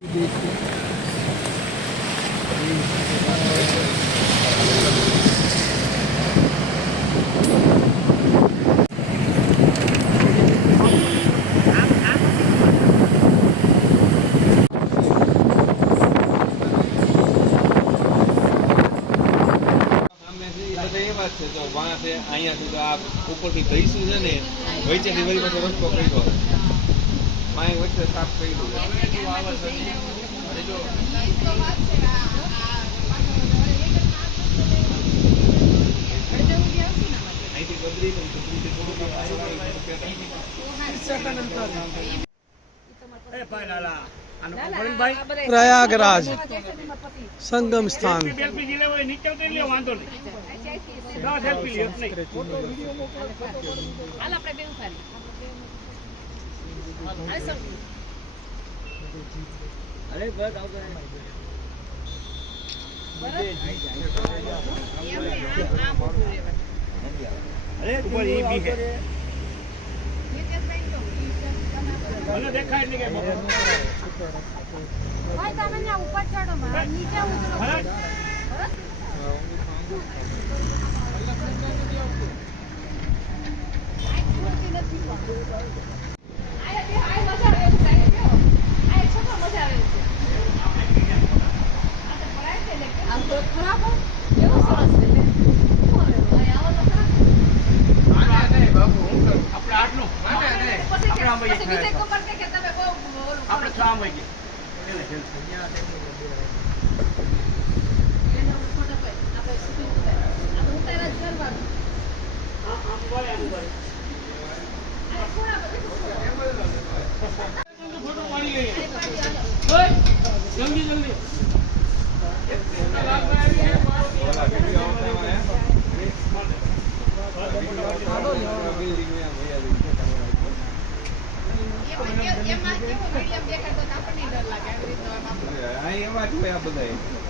ઉપરથી દઈશું છે ને વચ્ચેથી વળી પાછો રસ્તો કર્યો માય વચ્ચે સાફ કર્યું प्रयागराज संगम स्थान દેખાય નહીં ભાઈ તમે ના ઉપર ચડો માં નીચે ઉતરો જલ્દી જલ્દી એમાં જ હોય આ બધા